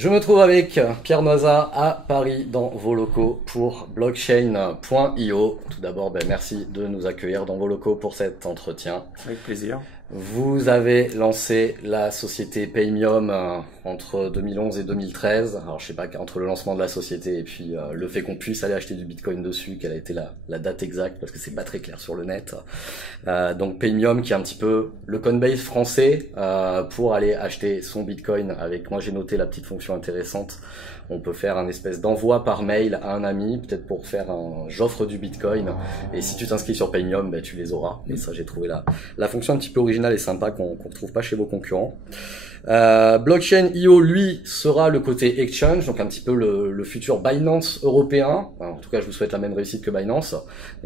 Je me trouve avec Pierre Noisa à Paris dans vos locaux pour blockchain.io. Tout d'abord, merci de nous accueillir dans vos locaux pour cet entretien. Avec plaisir. Vous avez lancé la société Paymium entre 2011 et 2013. Alors je sais pas, entre le lancement de la société et puis le fait qu'on puisse aller acheter du Bitcoin dessus, quelle a été la date exacte, parce que c'est pas très clair sur le net. Donc Paymium qui est un petit peu le Coinbase français pour aller acheter son Bitcoin avec, moi j'ai noté la petite fonction intéressante. On peut faire un espèce d'envoi par mail à un ami, peut-être pour faire un j'offre du Bitcoin. Et si tu t'inscris sur Paymium, tu les auras. Et ça, j'ai trouvé la fonction un petit peu originale et sympa qu'on retrouve pas chez vos concurrents. Blockchain.io, lui, sera le côté exchange, donc un petit peu le futur Binance européen. En tout cas, je vous souhaite la même réussite que Binance,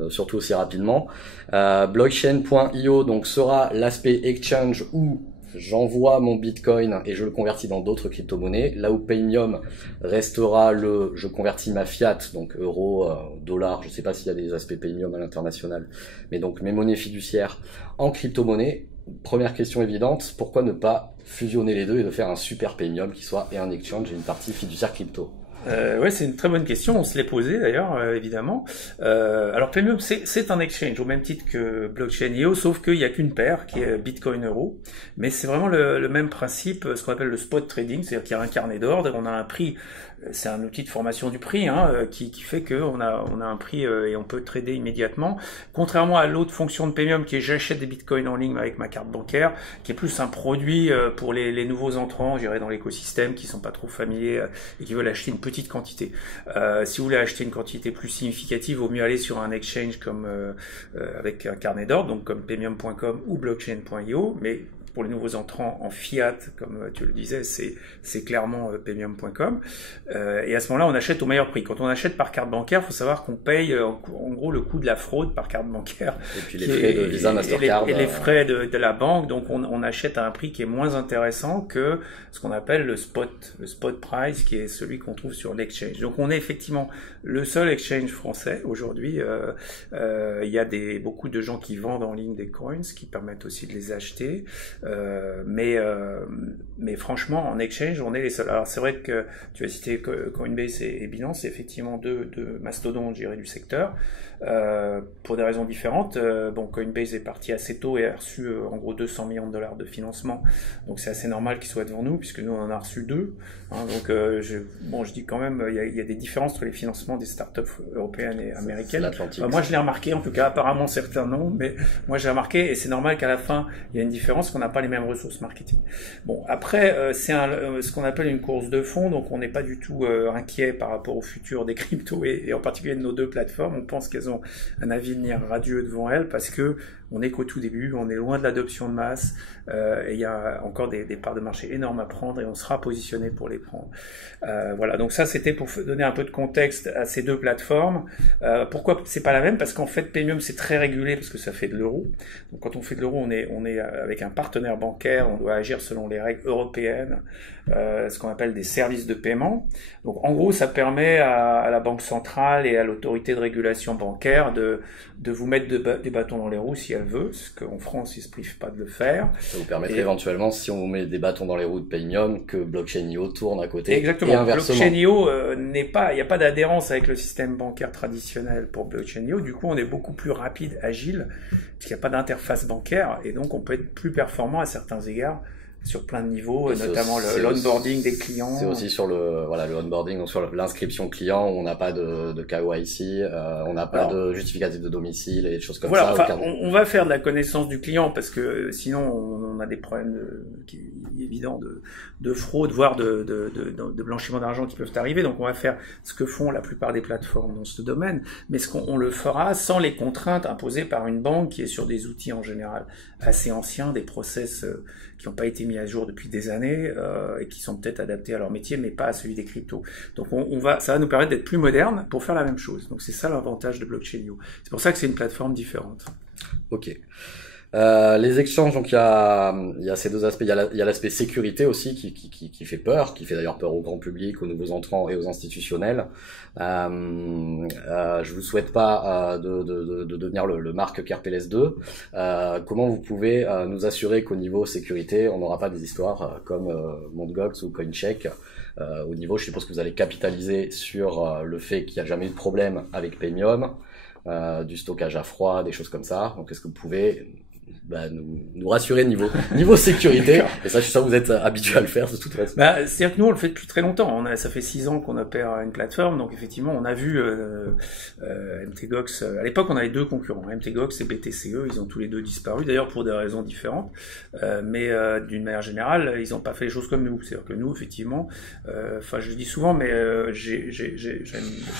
surtout aussi rapidement. Blockchain.io, donc, sera l'aspect exchange où j'envoie mon Bitcoin et je le convertis dans d'autres crypto-monnaies, là où Paymium restera je convertis ma fiat, donc euro, dollar, je sais pas s'il y a des aspects Paymium à l'international, mais donc mes monnaies fiduciaires en crypto-monnaie. Première question évidente, pourquoi ne pas fusionner les deux et de faire un super Paymium qui soit et un exchange et une partie fiduciaire crypto? Ouais, c'est une très bonne question. On se l'est posé d'ailleurs, évidemment. Alors Paymium, c'est un exchange au même titre que Blockchain.io, sauf qu'il n'y a qu'une paire qui est Bitcoin Euro. Mais c'est vraiment le même principe, ce qu'on appelle le spot trading, c'est-à-dire qu'il y a un carnet d'ordre, on a un prix. C'est un outil de formation du prix qui fait qu'on a un prix et on peut trader immédiatement. Contrairement à l'autre fonction de Paymium qui est j'achète des bitcoins en ligne avec ma carte bancaire, qui est plus un produit pour les nouveaux entrants, je dirais dans l'écosystème, qui sont pas trop familiers et qui veulent acheter une petite quantité. Si vous voulez acheter une quantité plus significative, il vaut mieux aller sur un exchange comme avec un carnet d'ordre, donc comme Paymium.com ou Blockchain.io, mais pour les nouveaux entrants en fiat, comme tu le disais, c'est clairement Paymium.com. Et à ce moment-là, on achète au meilleur prix. Quand on achète par carte bancaire, il faut savoir qu'on paye en gros le coût de la fraude par carte bancaire. Et puis les frais de Visa, Mastercard. Et les frais de la banque. Donc on achète à un prix qui est moins intéressant que ce qu'on appelle le spot price, qui est celui qu'on trouve sur l'exchange. Donc on est effectivement le seul exchange français aujourd'hui. Il y a beaucoup de gens qui vendent en ligne des coins, qui permettent aussi de les acheter. Mais franchement, en exchange, on est les seuls. Alors c'est vrai que tu as cité Coinbase et Binance, c'est effectivement deux mastodontes, je dirais, du secteur, pour des raisons différentes. Bon, Coinbase est parti assez tôt et a reçu en gros 200 millions de dollars de financement, donc c'est assez normal qu'il soit devant nous, puisque nous on en a reçu deux. Donc je dis quand même, il y a des différences entre les financements des startups européennes et américaines. Moi je l'ai remarqué, en tout cas, apparemment certains non, mais moi j'ai remarqué, et c'est normal qu'à la fin il y a une différence, qu'on n'a pas les mêmes ressources marketing. Bon, après c'est ce qu'on appelle une course de fond, donc on n'est pas du tout inquiet par rapport au futur des cryptos et en particulier de nos deux plateformes. On pense qu'elles ont un avenir radieux devant elles parce que on n'est qu'au tout début, on est loin de l'adoption de masse, et il y a encore des parts de marché énormes à prendre et on sera positionné pour les prendre. Voilà, donc ça c'était pour donner un peu de contexte à ces deux plateformes. Pourquoi c'est pas la même? Parce qu'en fait Paymium c'est très régulé parce que ça fait de l'euro. Donc quand on fait de l'euro, on est avec un partenaire bancaire, on doit agir selon les règles européennes, ce qu'on appelle des services de paiement. Donc en gros ça permet à la banque centrale et à l'autorité de régulation bancaire de vous mettre des bâtons dans les roues si elle veut, ce qu'en France ils se privent pas de le faire. Ça vous permettrait éventuellement, si on vous met des bâtons dans les roues de Paymium, que Blockchain.io tourne à côté. Exactement. Et inversement. Blockchain.io il n'y a pas d'adhérence avec le système bancaire traditionnel pour Blockchain.io. Du coup on est beaucoup plus rapide, agile, puisqu'il n'y a pas d'interface bancaire et donc on peut être plus performant à certains égards sur plein de niveaux, notamment l'onboarding des clients. C'est aussi sur le onboarding, donc sur l'inscription client, où on n'a pas de KYC, on n'a pas de justificatif de domicile et des choses comme ça. Enfin, on va faire de la connaissance du client parce que sinon on a des problèmes évidents de fraude, voire de blanchiment d'argent qui peuvent arriver. Donc on va faire ce que font la plupart des plateformes dans ce domaine, mais on le fera sans les contraintes imposées par une banque qui est sur des outils en général assez anciens, des process qui n'ont pas été mis à jour depuis des années et qui sont peut-être adaptés à leur métier, mais pas à celui des cryptos. Donc ça va nous permettre d'être plus moderne pour faire la même chose. Donc c'est ça l'avantage de Blockchain.io. C'est pour ça que c'est une plateforme différente. Ok. Les exchanges, donc il y a ces deux aspects. Il y a l'aspect sécurité aussi qui fait peur, qui fait d'ailleurs peur au grand public, aux nouveaux entrants et aux institutionnels. Je vous souhaite pas de devenir le Marc Kerpeles 2. Comment vous pouvez nous assurer qu'au niveau sécurité, on n'aura pas des histoires comme Mt. Gox ou CoinCheck au niveau. Je suppose que vous allez capitaliser sur le fait qu'il n'y a jamais eu de problème avec Paymium, du stockage à froid, des choses comme ça. Donc est-ce que vous pouvez nous rassurer niveau sécurité? Et ça, je suis sûr que vous êtes habitué à le faire de toute façon. C'est-à-dire que nous, on le fait depuis très longtemps. Ça fait 6 ans qu'on opère une plateforme, donc effectivement, on a vu MTGOX. À l'époque, on avait 2 concurrents, MTGOX et BTCE. Ils ont tous les 2 disparu, d'ailleurs pour des raisons différentes. Mais d'une manière générale, ils n'ont pas fait les choses comme nous. C'est-à-dire que nous, effectivement, je le dis souvent, mais je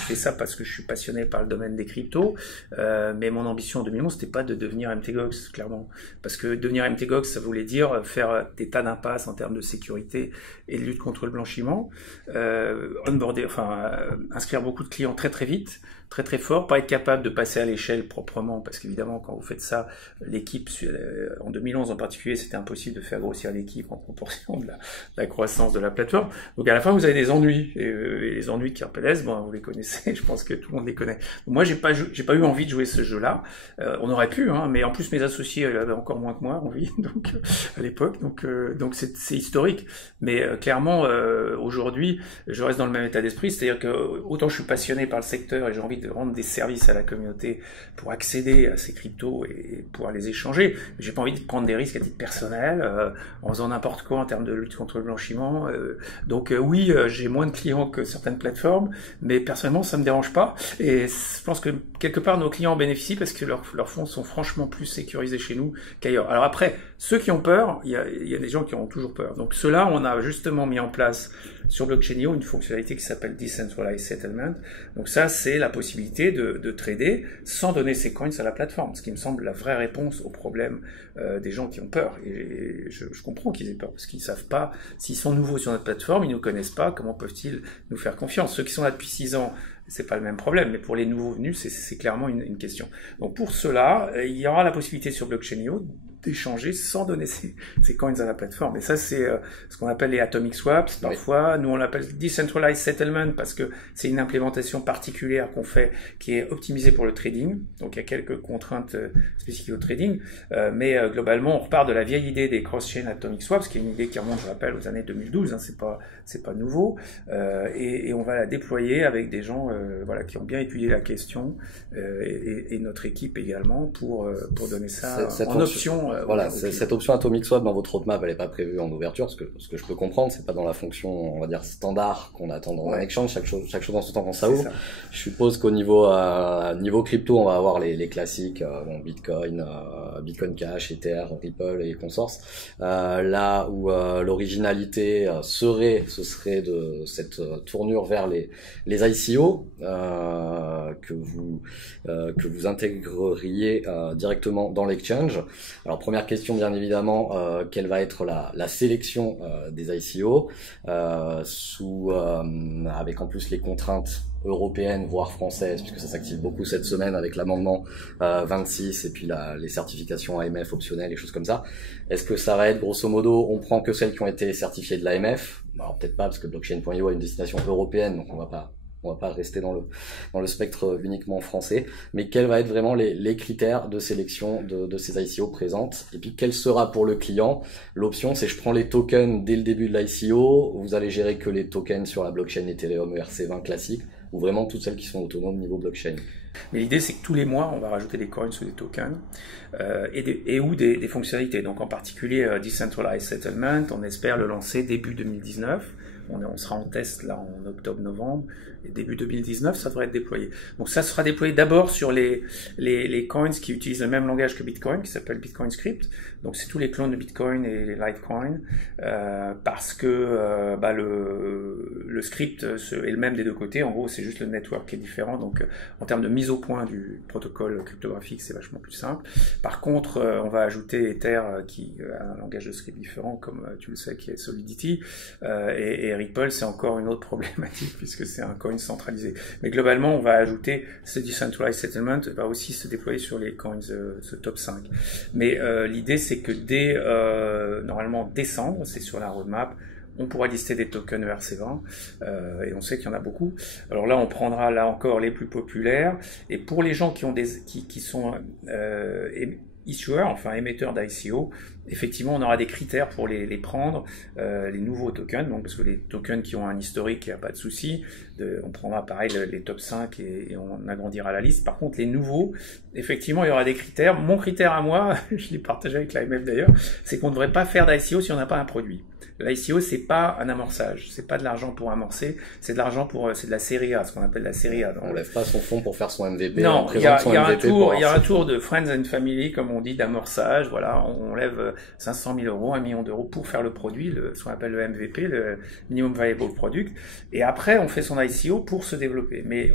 fais ça parce que je suis passionné par le domaine des cryptos. Mais mon ambition en 2011, c'était pas de devenir MTGOX, clairement. Parce que devenir MTGOX, ça voulait dire faire des tas d'impasses en termes de sécurité et de lutte contre le blanchiment, inscrire beaucoup de clients très très vite, très très fort, pas être capable de passer à l'échelle proprement, parce qu'évidemment quand vous faites ça, l'équipe, en 2011 en particulier, c'était impossible de faire grossir l'équipe en proportion de la croissance de la plateforme. Donc à la fin vous avez des ennuis, et les ennuis de Kerpeles, vous les connaissez, je pense que tout le monde les connaît. Donc, moi j'ai pas eu envie de jouer ce jeu-là, on aurait pu, mais en plus mes associés avaient encore moins que moi envie, donc à l'époque, donc c'est historique, mais clairement aujourd'hui je reste dans le même état d'esprit, c'est-à-dire que autant je suis passionné par le secteur et j'ai envie de rendre des services à la communauté pour accéder à ces cryptos et pouvoir les échanger, mais j'ai pas envie de prendre des risques à titre personnel en faisant n'importe quoi en termes de lutte contre le blanchiment, donc oui, j'ai moins de clients que certaines plateformes, mais personnellement ça me dérange pas, et je pense que quelque part nos clients en bénéficient parce que leurs fonds sont franchement plus sécurisés chez nous qu'ailleurs. Alors après, ceux qui ont peur, il y a des gens qui ont toujours peur, donc ceux-là, on a justement mis en place sur Blockchain.io une fonctionnalité qui s'appelle Decentralized Settlement. Donc ça, c'est la possibilité de trader sans donner ses coins à la plateforme, ce qui me semble la vraie réponse au problème des gens qui ont peur. Et je comprends qu'ils aient peur, parce qu'ils savent pas, s'ils sont nouveaux sur notre plateforme, ils nous connaissent pas, comment peuvent-ils nous faire confiance? Ceux qui sont là depuis 6 ans, c'est pas le même problème, mais pour les nouveaux venus, c'est clairement une question. Donc pour cela, il y aura la possibilité sur Blockchain.io d'échanger sans donner ses coins à la plateforme. Et ça, c'est ce qu'on appelle les atomic swaps. Parfois, oui. Nous, on l'appelle decentralized settlement parce que c'est une implémentation particulière qu'on fait qui est optimisée pour le trading. Donc, il y a quelques contraintes spécifiques au trading. Mais globalement, on repart de la vieille idée des cross-chain atomic swaps, qui est une idée qui remonte, je rappelle, aux années 2012. C'est pas nouveau. Et on va la déployer avec des gens qui ont bien étudié la question et notre équipe également pour donner ça en option. Cette option Atomic Swap dans votre roadmap, elle n'est pas prévue en ouverture, ce que je peux comprendre, c'est pas dans la fonction, on va dire, standard qu'on attend dans un exchange, chaque chose dans son temps quand ça ouvre. Je suppose qu'au niveau crypto, on va avoir les classiques, Bitcoin, Bitcoin Cash, Ether, Ripple et consorts. Là où l'originalité ce serait de cette tournure vers les ICO que vous intégreriez directement dans l'exchange. Alors première question bien évidemment, quelle va être la sélection des ICO avec en plus les contraintes européennes voire françaises, puisque ça s'active beaucoup cette semaine avec l'amendement 26 et puis les certifications AMF optionnelles et choses comme ça. Est-ce que ça va être grosso modo, on prend que celles qui ont été certifiées de l'AMF? Alors peut-être pas, parce que Blockchain.io a une destination européenne, donc on va pas rester dans le spectre uniquement français, mais quels vont être vraiment les critères de sélection de ces ICO présentes, et puis quelle sera pour le client l'option? C'est je prends les tokens dès le début de l'ICO, vous allez gérer que les tokens sur la blockchain Ethereum ERC20 classique, ou vraiment toutes celles qui sont autonomes niveau blockchain? Mais l'idée, c'est que tous les mois, on va rajouter des coins ou des tokens ou des fonctionnalités. Donc en particulier, Decentralized Settlement, on espère le lancer début 2019. On sera en test là en octobre-novembre, et début 2019, ça devrait être déployé. Donc ça sera déployé d'abord sur les coins qui utilisent le même langage que Bitcoin, qui s'appelle Bitcoin Script. Donc c'est tous les clones de Bitcoin et les Litecoin, parce que le script est le même des deux côtés. En gros, c'est juste le network qui est différent. Donc en termes de mise au point du protocole cryptographique, c'est vachement plus simple. Par contre, on va ajouter Ether qui a un langage de script différent, comme tu le sais, qui est Solidity, et Ripple, c'est encore une autre problématique puisque c'est un coin centralisé. Mais globalement, on va ajouter ce Decentralized Settlement, va aussi se déployer sur les coins, ce top 5. Mais l'idée, c'est que dès normalement décembre, c'est sur la roadmap, on pourra lister des tokens ERC20 et on sait qu'il y en a beaucoup. Alors là, on prendra là encore les plus populaires. Et pour les gens qui ont qui sont issuers, enfin émetteurs d'ICO, effectivement, on aura des critères pour les prendre, les nouveaux tokens, donc parce que les tokens qui ont un historique, il n'y a pas de souci, on prendra pareil les top 5 et on agrandira la liste. Par contre, les nouveaux, effectivement, il y aura des critères. Mon critère à moi, je l'ai partagé avec l'AMF d'ailleurs, c'est qu'on ne devrait pas faire d'ICO si on n'a pas un produit. L'ICO, c'est pas un amorçage, c'est pas de l'argent pour amorcer, c'est de l'argent c'est de la série A, ce qu'on appelle la série A. On lève pas son fonds pour faire son MVP. Non, il y a un tour de friends and family, comme on dit, d'amorçage. Voilà, on lève 500 000 euros, 1 million d'euros pour faire le produit, ce qu'on appelle le MVP, le minimum viable product. Et après, on fait son ICO pour se développer. Mais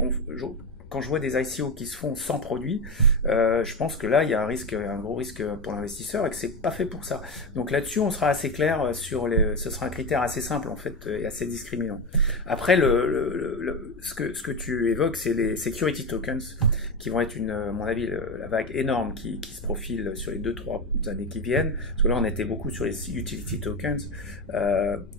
quand je vois des ICO qui se font sans produit, je pense que là, il y a un gros risque pour l'investisseur et que c'est pas fait pour ça. Donc là-dessus, on sera assez clair ce sera un critère assez simple, en fait, et assez discriminant. Après, ce que tu évoques, c'est les security tokens qui vont être à mon avis, la vague énorme qui se profile sur les 2-3 années qui viennent. Parce que là, on était beaucoup sur les utility tokens.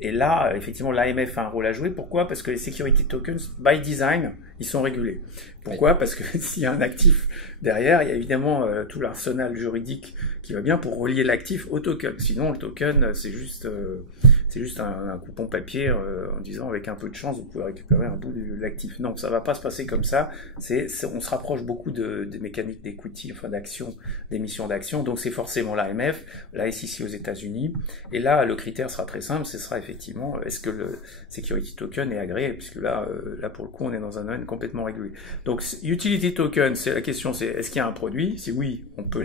Et là, effectivement, l'AMF a un rôle à jouer. Pourquoi? Parce que les security tokens, by design, ils sont régulés. Pourquoi? Parce que s'il y a un actif derrière, il y a évidemment tout l'arsenal juridique qui va bien pour relier l'actif au token. Sinon, le token, c'est juste un coupon papier en disant avec un peu de chance, vous pouvez récupérer un bout de l'actif. Non, ça va pas se passer comme ça. On se rapproche beaucoup des mécaniques d'equity, enfin d'action, d'émission d'action. Donc c'est forcément l'AMF, la SEC aux États-Unis. Et là, le critère sera très simple. Ce sera effectivement, est-ce que le security token est agréé? Puisque là, pour le coup, on est dans un domaine complètement régulé. Donc utility token, la question c'est est-ce qu'il y a un produit? Si oui, on peut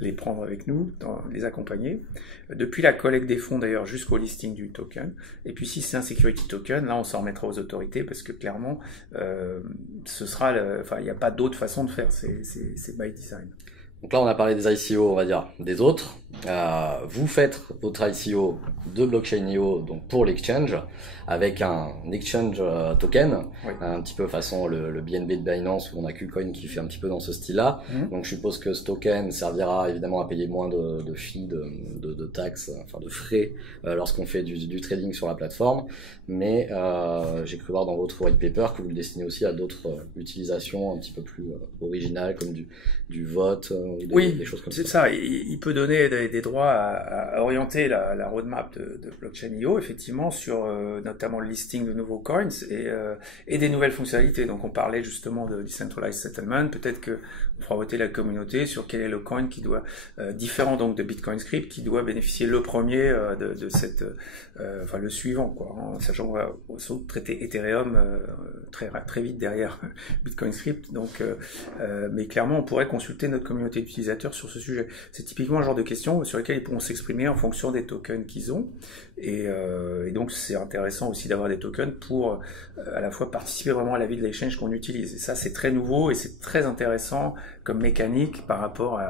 les prendre avec nous, les accompagner. Depuis la collecte des fonds d'ailleurs jusqu'au listing du token. Et puis si c'est un security token, là on s'en remettra aux autorités parce que clairement, il n'y a pas d'autre façon de faire. C'est by design. Donc là, on a parlé des ICO, on va dire, des autres. Vous faites votre ICO de Blockchain.io, donc pour l'exchange, avec un exchange token, oui. Un petit peu façon le BNB de Binance, où on a KuCoin qui fait un petit peu dans ce style-là. Donc je suppose que ce token servira évidemment à payer moins de fees, de taxes, enfin de frais, lorsqu'on fait du trading sur la plateforme. Mais j'ai cru voir dans votre white paper que vous le destinez aussi à d'autres utilisations un petit peu plus originales, comme du vote, des choses comme ça. Oui, c'est ça. Il peut donner des droits à orienter la roadmap de Blockchain.io, effectivement, sur notamment le listing de nouveaux coins et des nouvelles fonctionnalités. Donc on parlait justement de Decentralized Settlement. Peut-être que on fera voter la communauté sur quel est le coin qui doit, différent donc de Bitcoin Script, qui doit bénéficier le premier de cette, enfin le suivant, quoi, hein, sachant qu'on va aussi traiter Ethereum très vite derrière Bitcoin Script. Donc, mais clairement, on pourrait consulter notre communauté d'utilisateurs sur ce sujet. C'est typiquement le genre de questions sur lesquelles ils pourront s'exprimer en fonction des tokens qu'ils ont. Et donc, c'est intéressant aussi d'avoir des tokens pour à la fois participer vraiment à la vie de l'exchange qu'on utilise. Et ça, c'est très nouveau et c'est très intéressant comme mécanique par rapport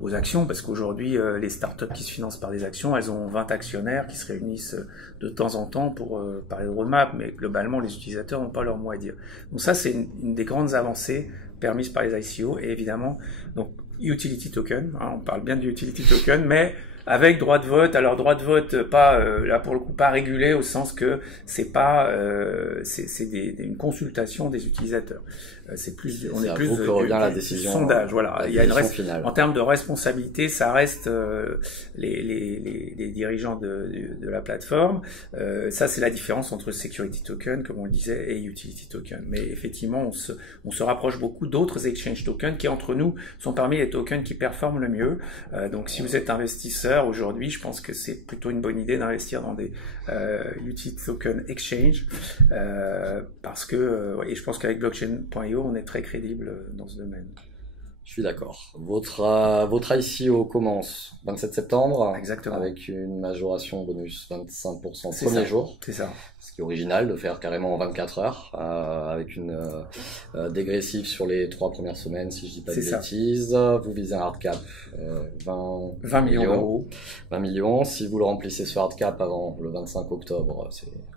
aux actions, parce qu'aujourd'hui, les startups qui se financent par des actions, elles ont 20 actionnaires qui se réunissent de temps en temps pour parler de roadmap, mais globalement, les utilisateurs n'ont pas leur mot à dire. Donc ça, c'est une des grandes avancées permises par les ICO, et évidemment, donc utility token, hein, on parle bien du utility token, mais avec droit de vote. Alors droit de vote pas là pour le coup pas régulé au sens que c'est pas une consultation des utilisateurs. C'est plus on est plus la décision sondage. Voilà, il y a une finale. En termes de responsabilité, ça reste les dirigeants de la plateforme. Ça c'est la différence entre security token comme on le disait et utility token. Mais effectivement on se rapproche beaucoup d'autres exchange tokens qui entre nous sont parmi les tokens qui performent le mieux. Donc si vous êtes investisseur aujourd'hui, je pense que c'est plutôt une bonne idée d'investir dans des utility token exchange parce que et je pense qu'avec blockchain.io on est très crédible dans ce domaine. Je suis d'accord. Votre ICO commence 27 septembre. Exactement. Avec une majoration bonus 25% premier jour. C'est ça. Ce qui est original de faire carrément en 24 heures, avec une dégressive sur les 3 premières semaines, si je dis pas de bêtises. Vous visez un hard cap 20 millions d'euros. 20 millions. Si vous le remplissez ce hard cap avant le 25 octobre,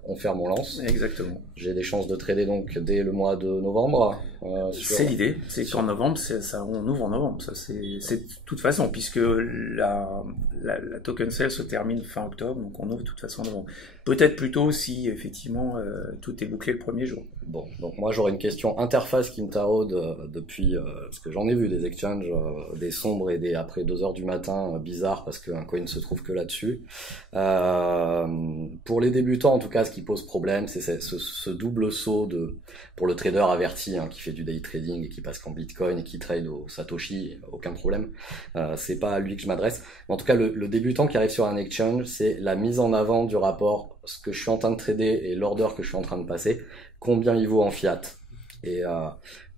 on ferme, on lance. Exactement. J'ai des chances de trader donc dès le mois de novembre. C'est l'idée. C'est qu'en novembre, on ouvre en novembre. Ça, c'est de toute façon, puisque la token sale se termine fin octobre, donc on ouvre de toute façon en novembre. Peut-être plus tôt si effectivement, tout est bouclé le premier jour. Bon, donc moi j'aurais une question interface qui me taraude depuis, parce que j'en ai vu des exchanges, des sombres et des après 2 heures du matin, bizarres parce qu'un coin ne se trouve que là-dessus. Pour les débutants en tout cas, ce qui pose problème, c'est ce double saut pour le trader averti qui fait du day trading et qui passe qu'en Bitcoin et qui trade au Satoshi, aucun problème. C'est pas à lui que je m'adresse. Mais en tout cas, le débutant qui arrive sur un exchange, c'est la mise en avant du rapport, ce que je suis en train de trader et l'order que je suis en train de passer, combien il vaut en fiat. Et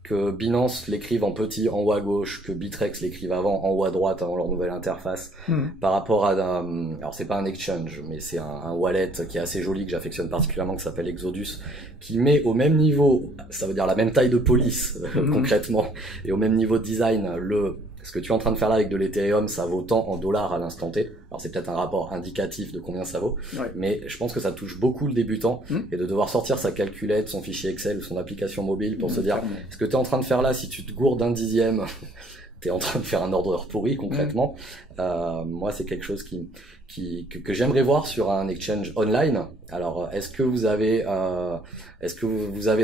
que Binance l'écrive en petit en haut à gauche, que Bitrex l'écrive avant en haut à droite, avant leur nouvelle interface, par rapport à alors c'est pas un exchange, mais c'est un wallet qui est assez joli, que j'affectionne particulièrement, qui s'appelle Exodus, qui met au même niveau, ça veut dire la même taille de police, concrètement, et au même niveau de design, ce que tu es en train de faire là avec de l'Ethereum, ça vaut tant en dollars à l'instant T. Alors c'est peut-être un rapport indicatif de combien ça vaut, mais je pense que ça touche beaucoup le débutant, et de devoir sortir sa calculette, son fichier Excel ou son application mobile pour se dire, ce que tu es en train de faire là, si tu te gourdes d'un dixième, tu es en train de faire un order pourri concrètement. Moi c'est quelque chose que j'aimerais voir sur un exchange online. Alors est-ce que vous avez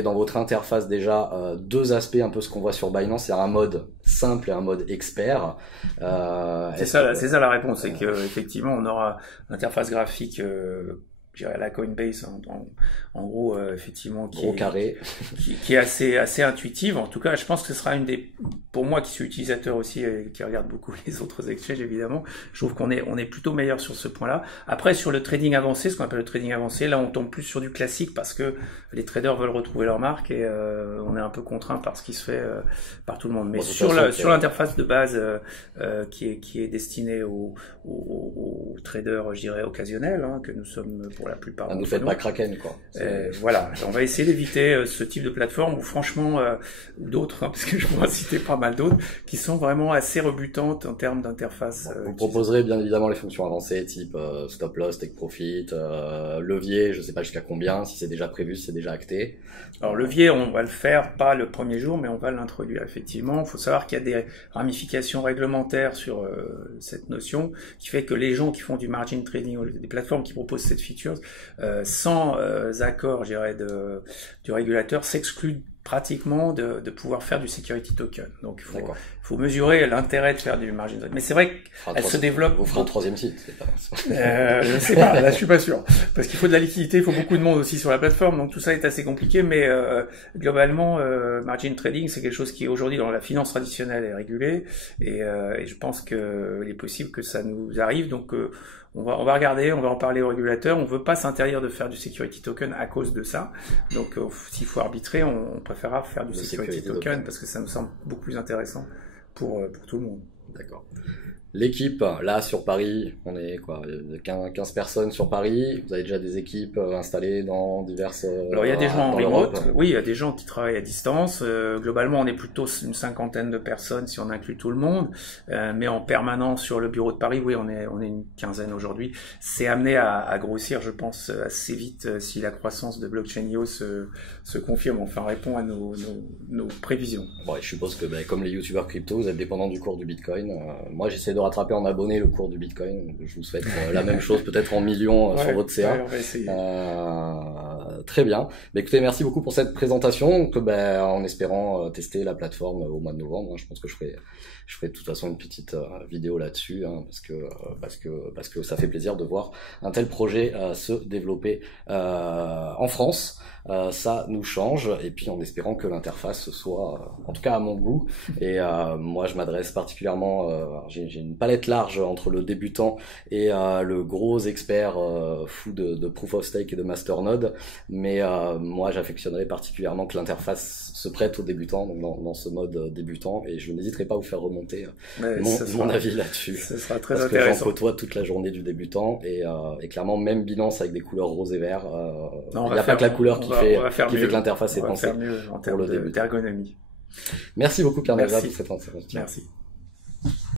dans votre interface déjà 2 aspects, un peu ce qu'on voit sur Binance, c'est un mode simple et un mode expert. C'est ça la réponse, c'est que effectivement on aura l'interface graphique je dirais la Coinbase en gros effectivement qui est assez intuitive. En tout cas, je pense que ce sera pour moi qui suis utilisateur aussi et qui regarde beaucoup les autres exchanges évidemment, je trouve qu'on est plutôt meilleur sur ce point-là. Après sur le trading avancé, ce qu'on appelle le trading avancé, là on tombe plus sur du classique parce que les traders veulent retrouver leur marque et on est un peu contraint par ce qui se fait par tout le monde. Mais sur l'interface de base qui est destinée aux traders, je dirais occasionnels, que nous sommes pour la plupart. Ne faites pas Kraken quoi. Voilà, on va essayer d'éviter ce type de plateforme où franchement d'autres, parce que je pourrais citer pas mal d'autres, qui sont vraiment assez rebutantes en termes d'interface. Vous proposerez bien évidemment les fonctions avancées type stop loss, take profit, levier, je sais pas jusqu'à combien, si c'est déjà prévu, si c'est déjà acté. Alors levier, on va le faire pas le premier jour, mais on va l'introduire effectivement. Il faut savoir qu'il y a des ramifications réglementaires sur cette notion, qui fait que les gens qui font du margin trading, des plateformes qui proposent cette feature, sans accord, je dirais, du régulateur, s'excluent pratiquement de pouvoir faire du security token. Donc il faut mesurer l'intérêt de faire du margin trading. Mais c'est vrai qu'elle se développe. Vous ferez un 3e site, c'est pas... je sais pas, là je suis pas sûr. Parce qu'il faut de la liquidité, il faut beaucoup de monde aussi sur la plateforme, donc tout ça est assez compliqué, mais globalement, margin trading, c'est quelque chose qui aujourd'hui dans la finance traditionnelle est régulé, et je pense qu'il est possible que ça nous arrive, donc on va regarder, on va en parler au régulateur. On veut pas s'interdire de faire du security token à cause de ça. Donc, s'il faut arbitrer, on préférera faire du security token parce que ça nous semble beaucoup plus intéressant pour tout le monde. D'accord. L'équipe, là, sur Paris, on est quoi, 15 personnes sur Paris. Vous avez déjà des équipes installées dans diverses... Alors, il y a des gens en remote. Oui, il y a des gens qui travaillent à distance. Globalement, on est plutôt une 50aine de personnes si on inclut tout le monde. Mais en permanence sur le bureau de Paris, oui, on est une 15aine aujourd'hui. C'est amené à grossir, je pense, assez vite si la croissance de Blockchain.io se confirme, enfin répond à nos prévisions. Bon, et je suppose que comme les youtubeurs crypto, vous êtes dépendant du cours du Bitcoin. Moi, j'essaie de rattraper en abonné le cours du Bitcoin. Je vous souhaite la même chose, peut-être en millions sur votre CA. Ouais, on va essayer. Très bien. Écoutez, merci beaucoup pour cette présentation. Donc, en espérant tester la plateforme au mois de novembre, je pense que je ferai de toute façon une petite vidéo là-dessus, parce que ça fait plaisir de voir un tel projet se développer en France. Ça nous change, et puis en espérant que l'interface soit, en tout cas à mon goût, et moi je m'adresse particulièrement, j'ai une palette large entre le débutant et le gros expert fou de Proof of Stake et de Masternode, mais moi j'affectionnerais particulièrement que l'interface se prête aux débutants, donc dans ce mode débutant, et je n'hésiterai pas à vous faire remonter mon avis là-dessus. Ce sera très parce intéressant. Que j'en côtoie toute la journée du débutant, et clairement même Binance avec des couleurs rose et vert, il n'y a pas que la couleur qui fait que l'interface est pensée en termes d'ergonomie. Merci beaucoup Pierre Navia pour cette intervention. Merci.